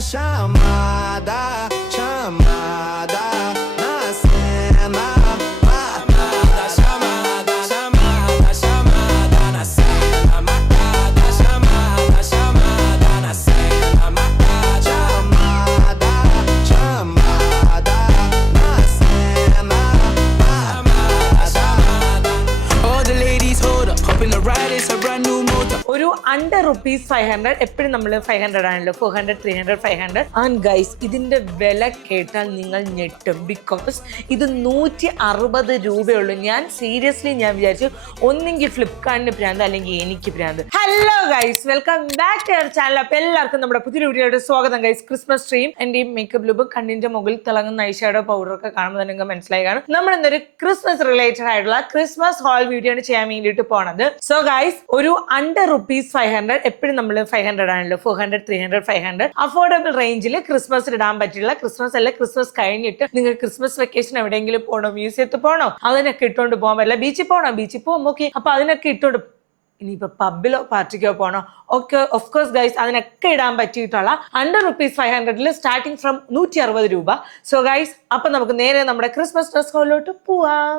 chamada, chamada na cena. Chamada, chamada, chamada, na cena. Chamada, chamada na cena. Chamada, chamada na cena. All the ladies hold up, hoping the ride is a brand new. Under rupees five hundred എപ്പോഴും നമ്മൾ five hundred ആണല്ലോ four hundred three hundred five hundred and guys ഇതിന്റെ വില കേട്ടാൽ നിങ്ങൾ ഞെട്ടും. Because ഇത് നൂറ്റി അറുപത് രൂപയുള്ളൂ. ഞാൻ സീരിയസ്ലി ഞാൻ വിചാരിച്ചു ഒന്നെങ്കിൽ ഫ്ലിപ്കാർട്ടിന് ഭ്രാന്ത് അല്ലെങ്കിൽ എനിക്ക് ഭ്രാന്ത്. Hello guys welcome back to our channel അപ്പൊ എല്ലാവർക്കും നമ്മുടെ പുതിയ വീഡിയോയുടെ സ്വാഗതം. ഗൈസ് ക്രിസ്മസ് ട്രീം എന്റെ ഈ മേക്കപ്പ് ലുബ് കണ്ണിന്റെ മുകളിൽ തിളങ്ങുന്ന ഐഷാഡോ പൗഡർ ഒക്കെ കാണുമ്പോൾ തന്നെ നിങ്ങൾക്ക് മനസ്സിലായി കാണും. നമ്മൾ ഇന്നൊരു ക്രിസ്മസ് റിലേറ്റഡ് ആയിട്ടുള്ള ക്രിസ്മസ് ഹാൾ വീഡിയോ ആണ് ചെയ്യാൻ വേണ്ടിയിട്ട് പോണത്. സോ ഗൈസ് ഒരു അണ്ടർ റുപ്പീസ് ഫൈവ് ഹൺഡ്രഡ് എപ്പോഴും നമ്മൾ ഫൈവ് ഹൺഡ്രഡ് ആണല്ലോ. Four hundred three hundred five hundred affordable റേഞ്ചിൽ ക്രിസ്മസ് ഇടാൻ പറ്റില്ല. ക്രിസ്മസ് അല്ല ക്രിസ്മസ് കഴിഞ്ഞിട്ട് നിങ്ങൾ ക്രിസ്മസ് വെക്കേഷൻ എവിടെയെങ്കിലും പോകണോ മ്യൂസിയത്തിൽ പോകണോ അതിനൊക്കെ ഇട്ടുകൊണ്ട് പോകാൻ പറ്റില്ല. ബീച്ചിൽ പോകണോ ബീച്ചിൽ പോകുമ്പോൾ ഓക്കെ അപ്പൊ അതിനൊക്കെ ഇട്ടുകൊണ്ട് ഇനിയിപ്പോ പബ്ബിലോ പാർട്ടിക്കോ പോകണോ ഒക്കെ ഓഫ് കോഴ്സ് ഗൈസ് അതിനൊക്കെ ഇടാൻ പറ്റിയിട്ടുള്ള ഹൺഡ്രഡ് റുപ്പീസ് ഫൈവ് ഹൺഡ്രഡിൽ സ്റ്റാർട്ടിങ് ഫ്രം നൂറ്റി അറുപത് രൂപ. സോ ഗൈസ് അപ്പൊ നമുക്ക് നേരെ നമ്മുടെ ക്രിസ്മസ് ഡ്രസ് ഹോളിലോട്ട് പോവാം.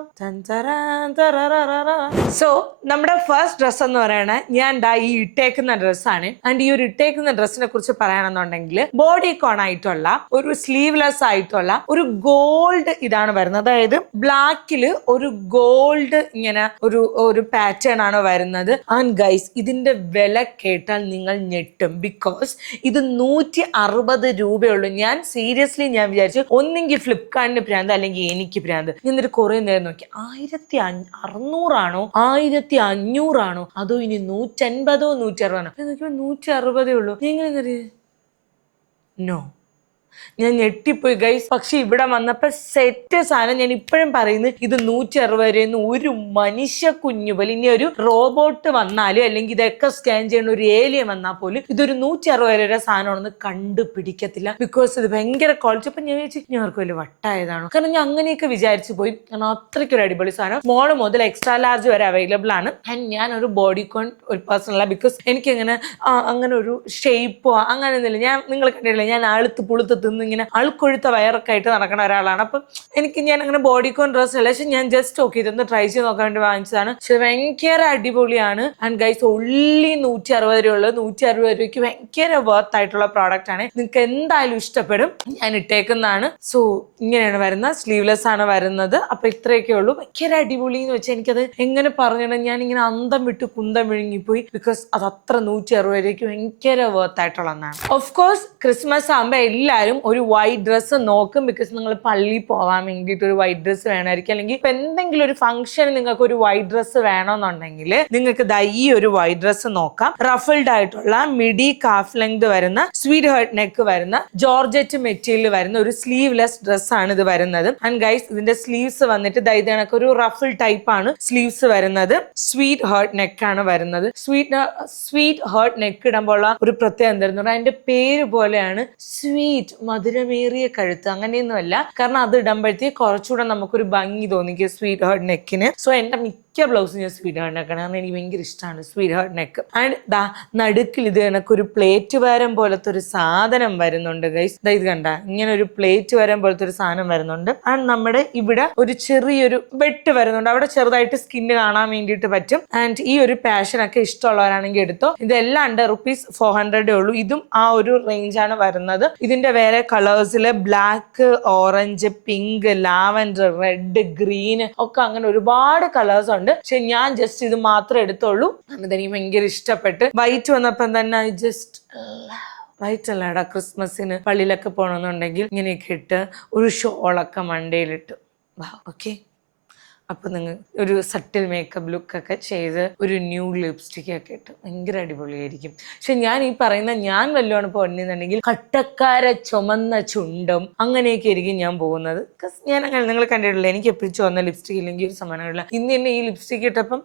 സോ നമ്മുടെ ഫസ്റ്റ് ഡ്രസ് എന്ന് പറയുന്നത് ഞാൻ ദാ ഈ ഇട്ടേക്കുന്ന ഡ്രസ്സാണ് ആൻഡ് ഈ ഒരു ഇട്ടേക്കുന്ന ഡ്രസ്സിനെ കുറിച്ച് പറയണമെന്നുണ്ടെങ്കിൽ ബോഡി കോൺ ആയിട്ടുള്ള ഒരു സ്ലീവ്ലെസ് ആയിട്ടുള്ള ഒരു ഗോൾഡ് ഇതാണ് വരുന്നത്. അതായത് ബ്ലാക്കിൽ ഒരു ഗോൾഡ് ഇങ്ങനെ ഒരു ഒരു പാറ്റേൺ ആണ് വരുന്നത്. ആൻഡ് ഗൈസ് ഇതിന്റെ വില കേട്ടാൽ നിങ്ങൾ ഞെട്ടും. ബിക്കോസ് ഇത് നൂറ്റി അറുപത് രൂപയുള്ളൂ. ഞാൻ സീരിയസ്ലി ഞാൻ വിചാരിച്ചു ഒന്നെങ്കിൽ ഫ്ലിപ്കാർട്ടിന് ഭ്രാന്ത് അല്ലെങ്കിൽ എനിക്ക് ഭ്രാന്ത് എന്നിട്ട് കുറെ നേരം നോക്കി. ആയിരത്തി അറുന്നൂറാണോ? ആയിരത്തി അഞ്ഞൂറാണോ? അതോ ഇനി നൂറ്റൻപതോ നൂറ്റി അറുപതാണോ നോക്കിയപ്പോ നൂറ്റി അറുപതേ ഉള്ളൂ. നീ എങ്ങനെ നോ ഞാൻ ഞെട്ടിപ്പോയി. ഗൈസ് പക്ഷെ ഇവിടെ വന്നപ്പോ സെറ്റ് സാധനം ഞാൻ ഇപ്പോഴും പറയുന്നു ഇത് നൂറ്റി അറുപത് വരെയെന്ന് ഒരു മനുഷ്യ കുഞ്ഞു പോലെ. ഇനി ഒരു റോബോട്ട് വന്നാലും അല്ലെങ്കിൽ ഇതൊക്കെ സ്കാൻ ചെയ്യുന്ന ഒരു ഏലിയൻ വന്നാൽ പോലും ഇതൊരു നൂറ്റി അറുപത് രൂപ സാധനമാണെന്ന് കണ്ടുപിടിക്കത്തില്ല. ബിക്കോസ് ഇത് ഭയങ്കര ക്വാളിറ്റി അപ്പൊ ഞാൻ വിചാരിച്ചു ഞാൻ അവർക്ക് വലിയ വട്ടായതാണോ? കാരണം ഞാൻ അങ്ങനെയൊക്കെ വിചാരിച്ചു പോയി. കാരണം അത്രയ്ക്ക് ഒരു അടിപൊളി സാധനം. മോൾ മുതൽ എക്സ്ട്രാ ലാർജ് വരെ അവൈലബിൾ ആണ്. ആൻഡ് ഞാൻ ഒരു ബോഡി കോൺ ഒരു പേഴ്സൺ അല്ല. ബിക്കോസ് എനിക്ക് അങ്ങനെ അങ്ങനെ ഒരു ഷേപ്പോ അങ്ങനെ ഒന്നുമില്ല. ഞാൻ നിങ്ങൾ കണ്ടിട്ടില്ല? ഞാൻ ആളുത്ത് പുളുത്ത് തിന്ന് ഇങ്ങനെ അൾക്കൊഴുത്ത വയറൊക്കെ ആയിട്ട് നടക്കുന്ന ഒരാളാണ്. അപ്പം എനിക്ക് ഞാൻ അങ്ങനെ ബോഡി കോൺ ഡ്രസ് അല്ല. പക്ഷെ ഞാൻ ജസ്റ്റ് ഓക്കെ ഇതൊന്ന് ട്രൈ ചെയ്ത് നോക്കാൻ വേണ്ടി വാങ്ങിച്ചതാണ്. പക്ഷെ ഭയങ്കര അടിപൊളിയാണ്. ആൻഡ് ഗൈസ് ഒള്ളി നൂറ്റി അറുപത് രൂപ നൂറ്റി അറുപത് രൂപയ്ക്ക് ഭയങ്കര വർത്ത് ആയിട്ടുള്ള പ്രോഡക്റ്റ് ആണ്. നിങ്ങൾക്ക് എന്തായാലും ഇഷ്ടപ്പെടും. ഞാൻ ഇട്ടേക്കുന്നതാണ്. സോ ഇങ്ങനെയാണ് വരുന്നത്. സ്ലീവ്ലെസ് ആണ് വരുന്നത്. അപ്പൊ ഇത്രയൊക്കെ ഉള്ളൂ. ഭയങ്കര അടിപൊളി എന്ന് വെച്ചാൽ എനിക്കത് എങ്ങനെ പറഞ്ഞിട്ട് ഞാൻ ഇങ്ങനെ അന്തം വിട്ട് കുന്തം വിഴുങ്ങിപ്പോയി. ബിക്കോസ് അത് അത്ര നൂറ്റി അറുപത് രൂപയ്ക്ക് ഭയങ്കര വർത്ത് ആയിട്ടുള്ള ഒന്നാണ്. ഓഫ് കോഴ്സ് ക്രിസ്മസ് ആകുമ്പോൾ എല്ലാവരും ഒരു വൈറ്റ് ഡ്രസ്സ് നോക്കും ബിക്കോസ് നിങ്ങൾ പള്ളിയിൽ പോകാൻ വേണ്ടിയിട്ട് ഒരു വൈറ്റ് ഡ്രസ്സ് വേണമായിരിക്കും. അല്ലെങ്കിൽ ഇപ്പൊ എന്തെങ്കിലും ഒരു ഫംഗ്ഷൻ നിങ്ങൾക്ക് ഒരു വൈറ്റ് ഡ്രസ്സ് വേണമെന്നുണ്ടെങ്കിൽ നിങ്ങൾക്ക് ദാ ഈ ഒരു വൈറ്റ് ഡ്രസ്സ് നോക്കാം. റഫിൾഡ് ആയിട്ടുള്ള മിഡി കാഫ് ലെങ്ത് വരുന്ന സ്വീറ്റ് ഹേർട്ട് നെക്ക് വരുന്ന ജോർജറ്റ് മെറ്റീരിയൽ വരുന്ന ഒരു സ്ലീവ്ലെസ് ആണ് ഇത് വരുന്നത്. ആൻഡ് ഗൈസ് ഇതിന്റെ സ്ലീവ്സ് വന്നിട്ട് ദാ കണക്ക് ഒരു റഫിൾ ടൈപ്പ് ആണ് സ്ലീവ്സ് വരുന്നത്. സ്വീറ്റ് ഹേർട്ട് നെക്ക് ആണ് വരുന്നത്. സ്വീറ്റ് സ്വീറ്റ് ഹേർട്ട് നെക്ക് ഇടുമ്പോൾ ഒരു പ്രത്യേകത എന്തായിരുന്നു അതിന്റെ പേര് പോലെയാണ് സ്വീറ്റ് മധുരമേറിയ കഴുത്ത് അങ്ങനെയൊന്നുമല്ല. കാരണം അത് ഇടുമ്പോഴത്തേക്ക് കുറച്ചുകൂടെ നമുക്കൊരു ഭംഗി തോന്നിക്കും സ്വീറ്റ് ഹാർട്ട് നെക്കിന് സോ എന്റെ മിക്ക ബ്ലൗസും ഞാൻ സ്വീറ്റ് ഹാർട്ട് നെക്കാണ് കാരണം എനിക്ക് ഭയങ്കര ഇഷ്ടമാണ് സ്വീറ്റ് ഹാർട്ട് നെക്ക് ആൻഡ് ദാ നടുക്കിൽ ഇത് കണക്ക് ഒരു പ്ലേറ്റ് വരം പോലത്തെ ഒരു സാധനം വരുന്നുണ്ട് ഗൈസ് ദാ ഇത് കണ്ട. ഇങ്ങനെ ഒരു പ്ലേറ്റ് വരം പോലത്തെ ഒരു സാധനം വരുന്നുണ്ട്. ആൻഡ് നമ്മുടെ ഇവിടെ ഒരു ചെറിയൊരു വെട്ട് വരുന്നുണ്ട്. അവിടെ ചെറുതായിട്ട് സ്കിന്ന് കാണാൻ വേണ്ടിയിട്ട് പറ്റും. ആൻഡ് ഈ ഒരു പാഷൻ ഒക്കെ ഇഷ്ടമുള്ളവരാണെങ്കിൽ എടുത്തോ. ഇതെല്ലാം ഉണ്ട് റുപ്പീസ് ഫോർ ഹൺഡ്രഡേ ഉള്ളൂ. ഇതും ആ ഒരു റേഞ്ച് ആണ് വരുന്നത്. ഇതിന്റെ വേറെ കളേഴ്സിൽ black orange pink lavender red green ഒക്കെ അങ്ങനെ ഒരുപാട് കളേഴ്സ് ഉണ്ട്. പക്ഷെ ഞാൻ ജസ്റ്റ് ഇത് മാത്രമേ എടുത്തുള്ളൂ. എനിക്ക് ഭയങ്കര ഇഷ്ടപ്പെട്ട്. വൈറ്റ് വന്നപ്പം തന്നെ ഐ ജസ്റ്റ് വൈറ്റ് അല്ലടാ ക്രിസ്മസിന് പള്ളിയിലൊക്കെ പോകണമെന്നുണ്ടെങ്കിൽ ഇങ്ങനെയൊക്കെ ഇട്ട് ഒരു ഷോളൊക്കെ മണ്ടയിലിട്ട് ഓക്കെ അപ്പൊ നിങ്ങൾ ഒരു സട്ടിൽ മേക്കപ്പ് ലുക്കൊക്കെ ചെയ്ത് ഒരു ന്യൂ ലിപ്സ്റ്റിക് ഒക്കെ ഇട്ട്. ഭയങ്കര അടിപൊളിയായിരിക്കും. പക്ഷെ ഞാൻ ഈ പറയുന്ന ഞാൻ വല്ലതാണ് പോകുന്നുണ്ടെങ്കിൽ കട്ടക്കാര ചുമന്ന ചുണ്ടും അങ്ങനെയൊക്കെ ആയിരിക്കും ഞാൻ പോകുന്നത്. ബിക്കോസ് ഞാൻ അങ്ങനെ നിങ്ങൾ കണ്ടിട്ടില്ല എനിക്ക് എപ്പോഴും ചുവന്ന ലിപ്സ്റ്റിക് ഇല്ലെങ്കിൽ ഒരു സമാനമില്ല ഇന്ന് തന്നെ ഈ ലിപ്സ്റ്റിക് ഇട്ടപ്പം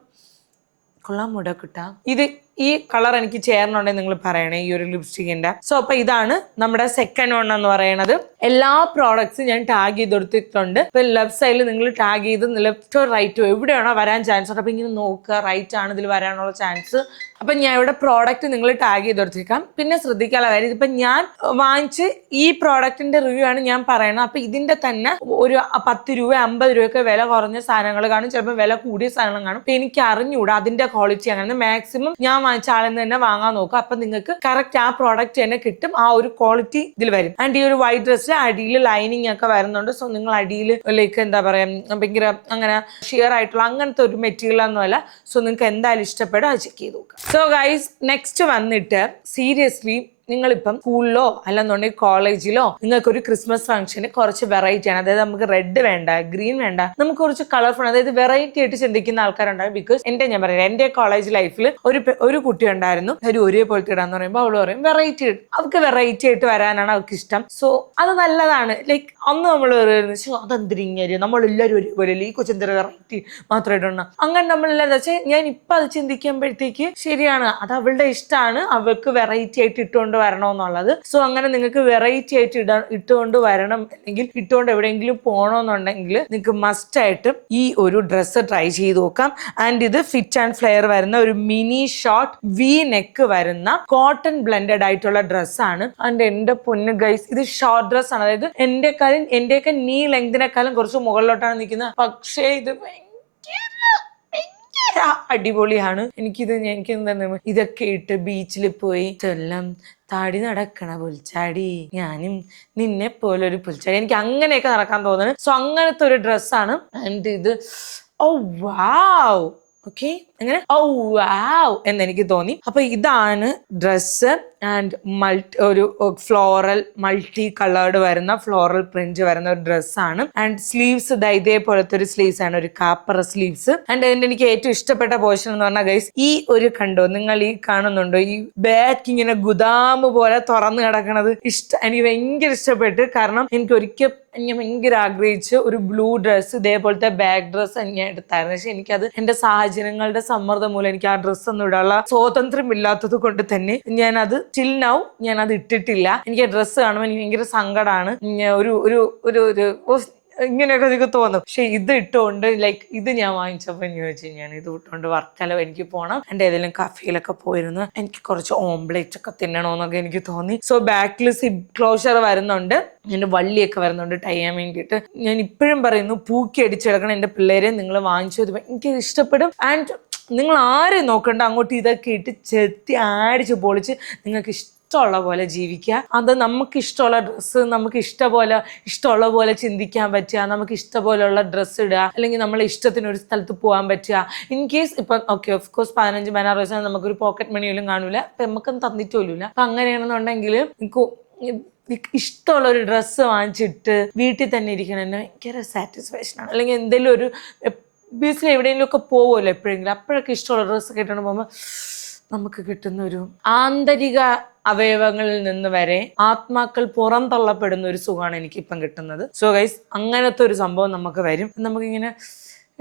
കൊള്ളാം മുടക്കിട്ട ഇത് ഈ കളർ എനിക്ക് ചേരണുണ്ടെങ്കിൽ നിങ്ങൾ പറയണേ ഈ ഒരു ലിപ്സ്റ്റിക്കിന്റെ. സോ അപ്പൊ ഇതാണ് നമ്മുടെ സെക്കൻഡ് വൺ എന്ന് പറയുന്നത് എല്ലാ പ്രോഡക്ട്സും ഞാൻ ടാഗ് ചെയ്ത് കൊടുത്തിട്ടുണ്ട് ഇപ്പൊ ലെഫ്റ്റ് സൈഡിൽ നിങ്ങൾ ടാഗ് ചെയ്ത് ലെഫ്റ്റോ റൈറ്റോ എവിടെയാണോ വരാൻ ചാൻസ് ഉണ്ട് അപ്പൊ ഇങ്ങനെ നോക്കുക റൈറ്റ് ആണ് ഇതിൽ വരാനുള്ള ചാൻസ് അപ്പൊ ഞാൻ ഇവിടെ പ്രോഡക്റ്റ് നിങ്ങൾ ടാഗ് ചെയ്ത് കൊടുത്തേക്കാം പിന്നെ ശ്രദ്ധിക്കാനുള്ള കാര്യം ഇതിപ്പോ ഞാൻ വാങ്ങിച്ച് ഈ പ്രോഡക്റ്റിന്റെ റിവ്യൂ ആണ് ഞാൻ പറയുന്നത് അപ്പൊ ഇതിന്റെ തന്നെ ഒരു പത്ത് രൂപ അമ്പത് രൂപയൊക്കെ വില കുറഞ്ഞ സാധനങ്ങൾ കാണും. ചിലപ്പോൾ വില കൂടിയ സാധനങ്ങൾ കാണും. അപ്പൊ എനിക്ക് അറിഞ്ഞുകൂടാ അതിന്റെ ക്വാളിറ്റി അങ്ങനെ മാക്സിമം ഞാൻ വാങ്ങിച്ച ആളിൽ നിന്ന് തന്നെ വാങ്ങാൻ നോക്കുക. അപ്പൊ നിങ്ങൾക്ക് കറക്റ്റ് ആ പ്രോഡക്റ്റ് തന്നെ കിട്ടും. ആ ഒരു ക്വാളിറ്റി ഇതിൽ വരും. ആൻഡ് ഈ ഒരു വൈറ്റ് ഡ്രസ്സിൽ അടിയിൽ ലൈനിങ് ഒക്കെ വരുന്നുണ്ട്. സോ നിങ്ങൾ അടിയിൽ ലൈക്ക് എന്താ പറയാ ഭയങ്കര അങ്ങനെ ഷിയർ ആയിട്ടുള്ള അങ്ങനത്തെ ഒരു മെറ്റീരിയൽ ഒന്നുമല്ല സോ നിങ്ങൾക്ക് എന്തായാലും ഇഷ്ടപ്പെടും. അത് ചെക്ക് ചെയ്ത് നോക്കുക. സോ ഗൈസ് നെക്സ്റ്റ് വന്നിട്ട് സീരിയസ്ലി നിങ്ങളിപ്പം സ്കൂളിലോ അല്ലെന്നുണ്ടെങ്കിൽ കോളേജിലോ നിങ്ങൾക്ക് ഒരു ക്രിസ്മസ് ഫംഗ്ഷന് കുറച്ച് വെറൈറ്റി ആണ്. അതായത് നമുക്ക് റെഡ് വേണ്ട ഗ്രീൻ വേണ്ട നമുക്ക് കുറച്ച് കളർഫുൾ അതായത് വെറൈറ്റി ആയിട്ട് ചിന്തിക്കുന്ന ആൾക്കാരുണ്ടാവും. ബിക്കോസ് എന്റെ ഞാൻ പറയാം എന്റെ കോളേജ് ലൈഫിൽ ഒരു ഒരു കുട്ടി ഉണ്ടായിരുന്നു. ഒരു ഒരേപോലത്തെ ഇടാന്ന് പറയുമ്പോൾ അവൾ പറയും വെറൈറ്റി അവർക്ക് വെറൈറ്റി ആയിട്ട് വരാനാണ് അവർക്ക് ഇഷ്ടം. സോ അത് നല്ലതാണ്. ലൈക്ക് അന്ന് നമ്മൾ അതെന്തിരിങ്ങര് നമ്മളെല്ലാവരും ഒരേപോലെ ഈ കൊച്ചെന്തര വെറൈറ്റി മാത്രമേ ഇടണം അങ്ങനെ നമ്മളെല്ലാം വെച്ചാൽ ഞാൻ ഇപ്പൊ അത് ചിന്തിക്കുമ്പോഴത്തേക്ക് ശരിയാണ്. അത് അവളുടെ ഇഷ്ടമാണ് അവൾക്ക് വെറൈറ്റി ആയിട്ട് ഇട്ടുകൊണ്ട് വരണമെന്നുള്ളത്. സോ അങ്ങനെ നിങ്ങൾക്ക് വെറൈറ്റി ആയിട്ട് ഇട ഇട്ടുകൊണ്ട് വരണം. അല്ലെങ്കിൽ ഇട്ടുകൊണ്ട് എവിടെയെങ്കിലും പോകണമെന്നുണ്ടെങ്കിൽ നിങ്ങൾക്ക് മസ്റ്റ് ആയിട്ട് ഈ ഒരു ഡ്രസ്സ് ട്രൈ ചെയ്ത് നോക്കാം. ആൻഡ് ഇത് ഫിറ്റ് ആൻഡ് ഫ്ലെയർ വരുന്ന ഒരു മിനി ഷോർട്ട് വി നെക്ക് വരുന്ന കോട്ടൺ ബ്ലെൻഡഡ് ആയിട്ടുള്ള ഡ്രസ്സാണ് ആൻഡ് എന്റെ പൊന്ന് ഗൈസ് ഇത് ഷോർട്ട് ഡ്രസ് ആണ്. അതായത് എന്റെ കാലം എന്റെയൊക്കെ നീ ലെങ്തിനെക്കാളും കുറച്ച് മുകളിലോട്ടാണ് നിൽക്കുന്നത്. പക്ഷേ ഇത് അടിപൊളിയാണ്. എനിക്കിത് എനിക്ക് ഇതൊക്കെ ഇട്ട് ബീച്ചിൽ പോയി ചെല്ലം താടി നടക്കണ പുൽച്ചാടി. ഞാനും നിന്നെ പോലെ ഒരു പുൽച്ചാടി. എനിക്ക് അങ്ങനെയൊക്കെ നടക്കാൻ തോന്നുന്നത് സോ അങ്ങനത്തെ ഒരു ഡ്രസ്സാണ് ആൻഡ് ഇത് ഓ വാവ് ഓക്കെ അങ്ങനെ ഓ വാവ് എന്ന് എനിക്ക് തോന്നി. അപ്പൊ ഇതാണ് ഡ്രസ്സ് ആൻഡ് മൾട്ടി ഒരു ഫ്ലോറൽ മൾട്ടി കളേർഡ് വരുന്ന ഫ്ലോറൽ പ്രിന്റ് വരുന്ന ഒരു ഡ്രസ്സാണ്. ആൻഡ് സ്ലീവ്സ് ഇതാ ഇതേപോലത്തെ ഒരു സ്ലീവ്സ് ആണ് ഒരു കാപ്പർ സ്ലീവ്സ്. ആൻഡ് അതിന്റെ എനിക്ക് ഏറ്റവും ഇഷ്ടപ്പെട്ട പോർഷൻ എന്ന് പറഞ്ഞാൽ ഗൈസ് ഈ ഒരു കണ്ടോ നിങ്ങൾ ഈ കാണുന്നുണ്ടോ ഈ ബാക്ക് ഇങ്ങനെ ഗുദാമ് പോലെ തുറന്നു കിടക്കണത് ഇഷ്ട എനിക്ക് ഭയങ്കര ഇഷ്ടപ്പെട്ട്. കാരണം എനിക്ക് ഒരിക്കൽ ഞാൻ ഭയങ്കര ആഗ്രഹിച്ച് ഒരു ബ്ലൂ ഡ്രസ്സ് ഇതേപോലത്തെ ബാക്ക് ഡ്രസ്സ് ഞാൻ എടുത്തായിരുന്നു. പക്ഷെ എനിക്കത് എന്റെ സാഹചര്യങ്ങളുടെ സമ്മർദ്ദം മൂലം എനിക്ക് ആ ഡ്രസ്സ് ഒന്നും ഇടാനുള്ള സ്വാതന്ത്ര്യം ഇല്ലാത്തത് കൊണ്ട് തന്നെ ഞാൻ അത് ടിൽ നൗ ഞാൻ അത് ഇട്ടിട്ടില്ല. എനിക്ക് ആ ഡ്രസ്സ് കാണുമ്പോൾ എനിക്ക് ഭയങ്കര സങ്കടമാണ് ഒരു ഒരു ഒരു ഒരു ഇങ്ങനെയൊക്കെ എനിക്ക് തോന്നും. പക്ഷെ ഇത് ഇട്ടുകൊണ്ട് ലൈക്ക് ഇത് ഞാൻ വാങ്ങിച്ചപ്പോൾ ഞാൻ ചോദിച്ചു ഞാൻ ഇത് ഇട്ടുകൊണ്ട് വർക്കലോ എനിക്ക് പോകണം എന്റെ ഏതെങ്കിലും കഫേയിലൊക്കെ പോയിരുന്നു എനിക്ക് കുറച്ച് ഓംപ്ലേറ്റ് ഒക്കെ തിന്നണമെന്നൊക്കെ എനിക്ക് തോന്നി. സോ ബാക്കിൽ സിബ് ക്ലോഷർ വരുന്നുണ്ട്. എന്റെ വള്ളിയൊക്കെ വരുന്നുണ്ട് ടൈ ചെയ്യാൻ വേണ്ടിയിട്ട്. ഞാൻ ഇപ്പോഴും പറയുന്നു പൂക്കി അടിച്ചെടുക്കണം എന്റെ പിള്ളേരെ നിങ്ങൾ വാങ്ങിച്ചത് എനിക്ക് ഇഷ്ടപ്പെടും. ആൻഡ് നിങ്ങൾ ആരെയും നോക്കണ്ട അങ്ങോട്ട് ഇതൊക്കെ ഇട്ട് ചെത്തി ആടിച്ച് പൊളിച്ച് നിങ്ങൾക്ക് ഇഷ്ടമുള്ള പോലെ ജീവിക്കുക. അത് നമുക്ക് ഇഷ്ടമുള്ള ഡ്രസ്സ് നമുക്ക് ഇഷ്ടപോലെ ഇഷ്ടമുള്ള പോലെ ചിന്തിക്കാൻ പറ്റുക. നമുക്ക് ഇഷ്ടപോലെയുള്ള ഡ്രസ്സ് ഇടുക. അല്ലെങ്കിൽ നമ്മളെ ഇഷ്ടത്തിന് ഒരു സ്ഥലത്ത് പോകാൻ പറ്റുക. ഇൻ കേസ് ഇപ്പം ഓക്കെ ഓഫ് കോഴ്സ് പതിനഞ്ച് വയസ്സാണ് നമുക്കൊരു പോക്കറ്റ് മണി പോലും കാണൂല അപ്പം നമുക്കൊന്നും തന്നിട്ട് അപ്പം അങ്ങനെയാണെന്നുണ്ടെങ്കിൽ ഇഷ്ടമുള്ള ഒരു ഡ്രസ്സ് വാങ്ങിച്ചിട്ട് വീട്ടിൽ തന്നെ ഇരിക്കണം ഭയങ്കര സാറ്റിസ്ഫാക്ഷൻ ആണ്. അല്ലെങ്കിൽ എന്തെങ്കിലും ഒരു ബീച്ചിൽ എവിടെയെങ്കിലും ഒക്കെ പോകുമല്ലോ എപ്പോഴെങ്കിലും. അപ്പോഴൊക്കെ ഇഷ്ടമുള്ള ഡ്രസ്സ് കേട്ടോണ്ട് പോകുമ്പോൾ നമുക്ക് കിട്ടുന്ന ഒരു ആന്തരിക അവയവങ്ങളിൽ നിന്ന് വരെ ആത്മാക്കൾ പുറം തള്ളപ്പെടുന്ന ഒരു സുഖമാണ് എനിക്ക് ഇപ്പം കിട്ടുന്നത്. സോ ഗൈസ് അങ്ങനത്തെ ഒരു സംഭവം നമുക്ക് വരും. നമുക്കിങ്ങനെ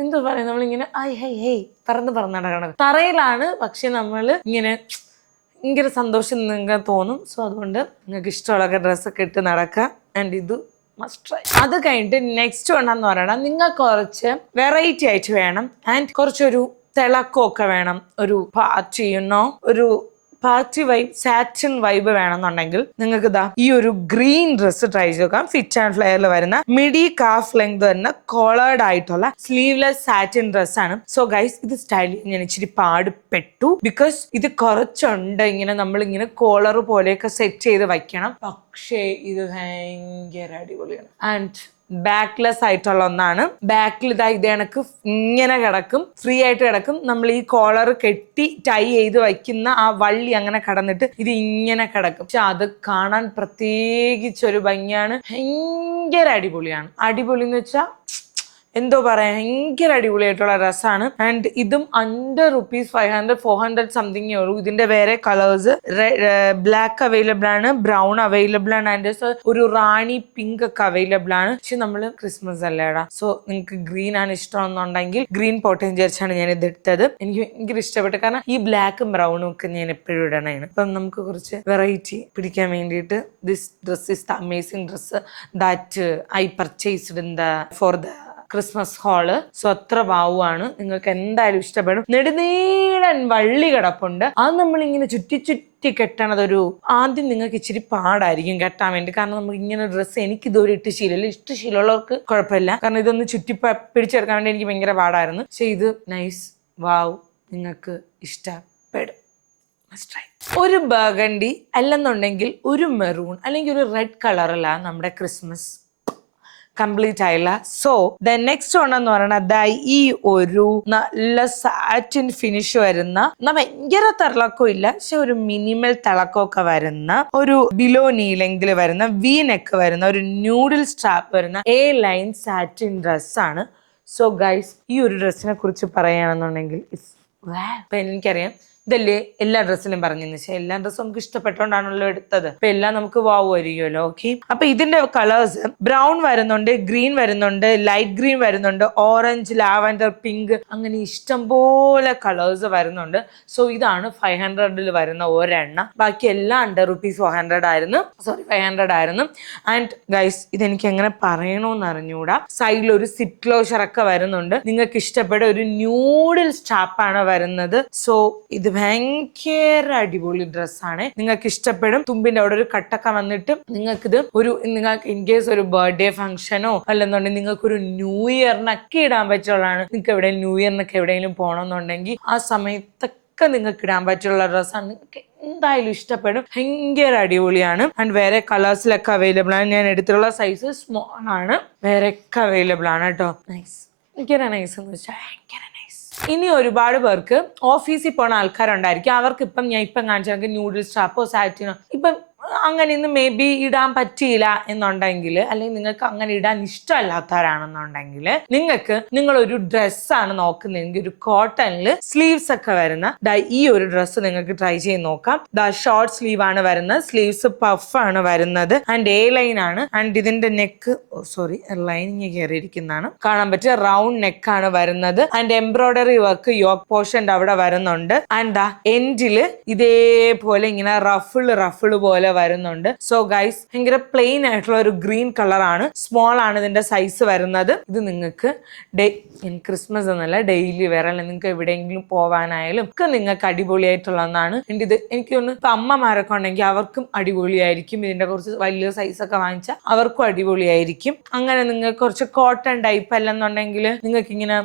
എന്താ പറയും നമ്മളിങ്ങനെ ഐ ഹൈ ഹേയ് പറന്ന് പറന്ന് നടക്കണം തറയിലാണ് പക്ഷെ നമ്മൾ ഇങ്ങനെ ഭയങ്കര സന്തോഷം നിങ്ങൾക്ക് തോന്നും. സോ അതുകൊണ്ട് നിങ്ങൾക്ക് ഇഷ്ടമുള്ള ഡ്രസ്സൊക്കെ ഇട്ട് നടക്കുക. ആൻഡ് ഇത് മസ്റ്റ് അത് കഴിഞ്ഞിട്ട് നെക്സ്റ്റ് വേണമെന്ന് പറയണം. നിങ്ങൾക്ക് കുറച്ച് വെറൈറ്റി ആയിട്ട് വേണം. ആൻഡ് കുറച്ചൊരു തിളക്കമൊക്കെ വേണം. ഒരു പാർട്ടി യുന്നോ ഒരു പാർട്ടി വൈബ് സാറ്റിൻ വൈബ് വേണമെന്നുണ്ടെങ്കിൽ നിങ്ങൾക്ക് ഇതാ ഈ ഒരു ഗ്രീൻ ഡ്രസ്സ് ട്രൈ നോക്കാം ഫിറ്റ് ആൻഡ് ഫ്ലെയറിൽ വരുന്ന മിഡി കാഫ് ലെങ്ത് വരുന്ന കോളേർഡ് ആയിട്ടുള്ള സ്ലീവ്ലെസ് സാറ്റിൻ ഡ്രസ് ആണ്. സോ ഗൈസ് ഇത് സ്റ്റൈൽ ഞാൻ ഇച്ചിരി പാടുപെട്ടു. ബിക്കോസ് ഇത് കുറച്ചുണ്ട്. ഇങ്ങനെ നമ്മൾ ഇങ്ങനെ കോളർ പോലെയൊക്കെ സെറ്റ് ചെയ്ത് വയ്ക്കണം. പക്ഷേ ഇത് ഭയങ്കര അടിപൊളിയാണ്. ആൻഡ് ബാക്ക്ലെസ് ആയിട്ടുള്ള ഒന്നാണ്. ബാക്കിൽ ഇതാ ഇത് കണക്ക് ഇങ്ങനെ കിടക്കും. ഫ്രീ ആയിട്ട് കിടക്കും. നമ്മൾ ഈ കോളർ കെട്ടി ടൈ ചെയ്ത് വയ്ക്കുന്ന ആ വള്ളി അങ്ങനെ കടന്നിട്ട് ഇത് ഇങ്ങനെ കിടക്കും. പക്ഷെ അത് കാണാൻ പ്രത്യേകിച്ച് ഒരു ഭംഗിയാണ്. ഭയങ്കര അടിപൊളിയാണ്. അടിപൊളി എന്ന് വെച്ചാൽ എന്തോ പറയാ ഭയങ്കര അടിപൊളിയായിട്ടുള്ള ഡ്രസ്സാണ് ആൻഡ് ഇതും under rupees five hundred four hundred something ഉള്ളൂ. ഇതിന്റെ വേറെ കളേഴ്സ് ബ്ലാക്ക് അവൈലബിൾ ആണ് ബ്രൗൺ അവൈലബിൾ ആണ് ആൻഡ് ഒരു റാണി പിങ്ക് ഒക്കെ അവൈലബിൾ ആണ്. പക്ഷെ നമ്മൾ ക്രിസ്മസ് അല്ലേടാ സോ നിങ്ങൾക്ക് ഗ്രീൻ ആണ് ഇഷ്ടം എന്നുണ്ടെങ്കിൽ ഗ്രീൻ പോട്ടെ വിചാരിച്ചാണ് ഞാൻ ഇത് എടുത്തത്. എനിക്ക് ഭയങ്കര ഇഷ്ടപ്പെട്ടു. കാരണം ഈ ബ്ലാക്കും ബ്രൗണും ഒക്കെ ഞാൻ എപ്പോഴും ഇടണേണ്. അപ്പം നമുക്ക് കുറച്ച് വെറൈറ്റി പിടിക്കാൻ വേണ്ടിയിട്ട് this dress is the amazing dress that I purchased in the for the Christmas haul. So അത്ര വാവുമാണ് നിങ്ങൾക്ക് എന്തായാലും ഇഷ്ടപ്പെടും. നെടുനീളൻ വള്ളി കിടപ്പുണ്ട്. അത് നമ്മളിങ്ങനെ ചുറ്റി ചുറ്റി കെട്ടണതൊരു ആദ്യം നിങ്ങൾക്ക് ഇച്ചിരി പാടായിരിക്കും കെട്ടാൻ വേണ്ടി. കാരണം നമുക്ക് ഇങ്ങനെ ഡ്രസ്സ് എനിക്ക് ഇതുവരെ ഇട്ട് ശീലമില്ല. ഇഷ്ട ശീലമുള്ളവർക്ക് കുഴപ്പമില്ല. കാരണം ഇതൊന്ന് ചുറ്റി പിടിച്ചെടുക്കാൻ വേണ്ടി എനിക്ക് ഭയങ്കര പാടായിരുന്നു. പക്ഷെ ഇത് നൈസ്. വാവ്. നിങ്ങൾക്ക് ഇഷ്ടപ്പെടും. ഒരു ബർഗണ്ടി അല്ലെന്നുണ്ടെങ്കിൽ ഒരു മെറൂൺ അല്ലെങ്കിൽ ഒരു റെഡ് കളറിലാണ് നമ്മുടെ ക്രിസ്മസ് കംപ്ലീറ്റ് ആയില്ല. സോ ദ നെക്സ്റ്റ് വൺ എന്ന് പറയുന്നത് ഈ ഒരു നല്ല സാറ്റിൻ ഫിനിഷ് വരുന്ന ഭയങ്കര തിളക്കം ഇല്ല പക്ഷെ ഒരു മിനിമൽ തിളക്കമൊക്കെ വരുന്ന ഒരു ബിലോ നീലെങ്കിൽ വരുന്ന വി നെക്ക് വരുന്ന ഒരു ന്യൂഡിൽ സ്ട്രാപ്പ് വരുന്ന എ ലൈൻ സാറ്റിൻ ഡ്രസ്സാണ് സോ ഗൈസ് ഈ ഒരു ഡ്രസ്സിനെ കുറിച്ച് പറയുകയാണെന്നുണ്ടെങ്കിൽ ഇറ്റ്സ് എനിക്കറിയാം. ഇതല്ലേ എല്ലാ ഡ്രസ്സിലും പറഞ്ഞെന്ന് വെച്ചാൽ എല്ലാ ഡ്രസ്സും നമുക്ക് ഇഷ്ടപ്പെട്ടോണ്ടാണല്ലോ എടുത്തത്. അപ്പൊ എല്ലാം നമുക്ക് വാവുമായിരിക്കുമല്ലോ ഓക്കെ അപ്പൊ ഇതിന്റെ കളേഴ്സ് ബ്രൗൺ വരുന്നുണ്ട് ഗ്രീൻ വരുന്നുണ്ട് ലൈറ്റ് ഗ്രീൻ വരുന്നുണ്ട് ഓറഞ്ച് ലാവൻഡർ പിങ്ക് അങ്ങനെ ഇഷ്ടംപോലെ കളേഴ്സ് വരുന്നുണ്ട്. സോ ഇതാണ് ഫൈവ് ഹൺഡ്രഡിൽ വരുന്ന ഒരെണ്ണം. ബാക്കി എല്ലാം അണ്ടർ റുപ്പീസ് ഫോർ ഹൺഡ്രഡ് ആയിരുന്നു. സോറി ഫൈവ് ഹൺഡ്രഡ് ആയിരുന്നു. ആൻഡ് ഗൈസ് ഇതെനിക്ക് എങ്ങനെ പറയണോന്ന് അറിഞ്ഞൂടാ. സൈഡിൽ ഒരു സിപ് ക്ലോഷർ ഒക്കെ വരുന്നുണ്ട്. നിങ്ങൾക്ക് ഇഷ്ടപ്പെട്ട ഒരു ന്യൂഡിൽ സ്റ്റാപ്പാണ് വരുന്നത്. സോ ഇത് ഭയങ്കര അടിപൊളി ഡ്രസ്സാണ്. നിങ്ങൾക്ക് ഇഷ്ടപ്പെടും തുമ്പിന്റെ അവിടെ ഒരു കട്ടൊക്കെ വന്നിട്ട് നിങ്ങൾക്ക് ഇത് ഒരു നിങ്ങൾക്ക് ഇൻ കേസ് ഒരു ബർത്ത്ഡേ ഫംഗ്ഷനോ അല്ലെന്നുണ്ടെങ്കിൽ നിങ്ങൾക്ക് ഒരു ന്യൂ ഇയറിനൊക്കെ ഇടാൻ പറ്റുള്ളതാണ്. നിങ്ങൾക്ക് എവിടെ ന്യൂ ഇയറിനൊക്കെ എവിടെയെങ്കിലും പോകണമെന്നുണ്ടെങ്കിൽ ആ സമയത്തൊക്കെ നിങ്ങൾക്ക് ഇടാൻ പറ്റുള്ള ഡ്രസ്സാണ്. നിങ്ങൾക്ക് എന്തായാലും ഇഷ്ടപ്പെടും. ഭയങ്കര അടിപൊളിയാണ്. ആൻഡ് വേറെ കളേഴ്സിലൊക്കെ അവൈലബിൾ ആണ്. ഞാൻ എടുത്തിട്ടുള്ള സൈസ് സ്മോൾ ആണ്. വേറെ ഒക്കെ അവൈലബിൾ ആണ് കേട്ടോ. നൈസ് ഭയങ്കര നൈസ് എന്ന് വെച്ചാൽ ഭയങ്കര ഇനി ഒരുപാട് പേർക്ക് ഓഫീസിൽ പോണ ആൾക്കാരുണ്ടായിരിക്കും. അവർക്ക് ഇപ്പം ഞാൻ ഇപ്പം കാണിച്ചു ന്യൂഡിൽസ് സ്റ്റാപ്പോ സാറ്റിനോ ഇപ്പം അങ്ങനെയൊന്നും മേ ബി ഇടാൻ പറ്റിയില്ല എന്നുണ്ടെങ്കിൽ അല്ലെങ്കിൽ നിങ്ങൾക്ക് അങ്ങനെ ഇടാൻ ഇഷ്ടമല്ലാത്തവരാണെന്നുണ്ടെങ്കിൽ നിങ്ങൾക്ക് നിങ്ങൾ ഒരു ഡ്രസ്സാണ് നോക്കുന്നതെങ്കിൽ ഒരു കോട്ടണിൽ സ്ലീവ്സ് ഒക്കെ വരുന്ന ദാ ഈ ഒരു ഡ്രസ്സ് നിങ്ങൾക്ക് ട്രൈ ചെയ്ത് നോക്കാം. ദാ ഷോർട്ട് സ്ലീവ് ആണ് വരുന്നത് സ്ലീവ്സ് പഫ് ആണ് വരുന്നത് ആൻഡ് എ ലൈൻ ആണ്. ആൻഡ് ഇതിന്റെ നെക്ക് സോറി ലൈനിങ് കയറിയിരിക്കുന്നതാണ്. കാണാൻ പറ്റിയ റൗണ്ട് നെക്ക് ആണ് വരുന്നത്. And embroidery work yoke portion അവിടെ വരുന്നുണ്ട്. ആൻഡ് ദാ എൻഡിൽ ഇതേപോലെ ഇങ്ങനെ റഫിൾ റഫിൾ പോലെ വരുന്നുണ്ട്. സോ ഗൈസ് ഭയങ്കര പ്ലെയിൻ ആയിട്ടുള്ള ഒരു ഗ്രീൻ കളറാണ് സ്മോൾ ആണ് ഇതിന്റെ സൈസ് വരുന്നത്. ഇത് നിങ്ങൾക്ക് ഡേ ക്രിസ്മസ് എന്നല്ല ഡെയിലി വേറെ അല്ലെങ്കിൽ നിങ്ങൾക്ക് എവിടെയെങ്കിലും പോവാനായാലും ഒക്കെ നിങ്ങൾക്ക് അടിപൊളിയായിട്ടുള്ള ഒന്നാണ്. എന്റെ ഇത് എനിക്ക് തോന്നുന്നു ഇപ്പൊ അമ്മമാരൊക്കെ ഉണ്ടെങ്കിൽ അവർക്കും അടിപൊളിയായിരിക്കും. ഇതിന്റെ കുറച്ച് വലിയ സൈസ് ഒക്കെ വാങ്ങിച്ചാൽ അവർക്കും അടിപൊളിയായിരിക്കും. അങ്ങനെ നിങ്ങൾക്ക് കുറച്ച് കോട്ടൺ ടൈപ്പ് അല്ലെന്നുണ്ടെങ്കിൽ നിങ്ങൾക്ക് ഇങ്ങനെ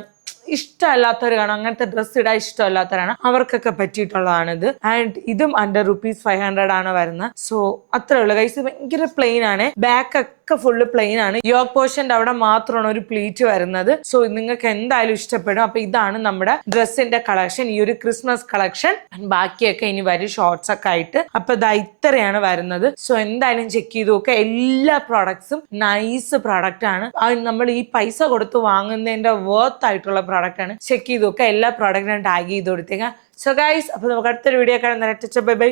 ഇഷ്ടമല്ലാത്തവർ കാണും. അങ്ങനത്തെ ഡ്രസ്സ് ഇടാൻ ഇഷ്ടമല്ലാത്തവരാണ്. അവർക്കൊക്കെ പറ്റിയിട്ടുള്ളതാണിത്. ആൻഡ് ഇതും അണ്ടർ റുപ്പീസ് ഫൈവ് ഹൺഡ്രഡ് ആണ് വരുന്നത്. സോ അത്രേ ഉള്ളൂ. കൈസ് ഭയങ്കര പ്ലെയിൻ ആണ്. ബാക്ക് ഫുള്ള് പ്ലെയിൻ ആണ്. യോഗ് പോർഷന്റെ അവിടെ മാത്രമാണ് ഒരു പ്ലീറ്റ് വരുന്നത്. സോ നിങ്ങൾക്ക് എന്തായാലും ഇഷ്ടപ്പെടും. അപ്പൊ ഇതാണ് നമ്മുടെ ഡ്രസ്സിന്റെ കളക്ഷൻ ഈ ഒരു ക്രിസ്മസ് കളക്ഷൻ ബാക്കിയൊക്കെ ഇനി വരും ഷോർട്സ് ഒക്കെ ആയിട്ട്. അപ്പൊ ഇതാ ഇത്രയാണ് വരുന്നത്. സോ എന്തായാലും ചെക്ക് ചെയ്ത് നോക്കുക എല്ലാ പ്രോഡക്ട്സും നൈസ് പ്രോഡക്റ്റ് ആണ്. നമ്മൾ ഈ പൈസ കൊടുത്ത് വാങ്ങുന്നതിന്റെ വർത്ത് ആയിട്ടുള്ള പ്രോഡക്റ്റ് ആണ്. ചെക്ക് ചെയ്ത് നോക്കുക എല്ലാ പ്രോഡക്റ്റിനും ടാഗ് ചെയ്ത് കൊടുത്തേക്കാം. സോ ഗൈസ് അപ്പൊ നമുക്ക് അടുത്തൊരു വീഡിയോ കാണാൻ ബൈ ബൈ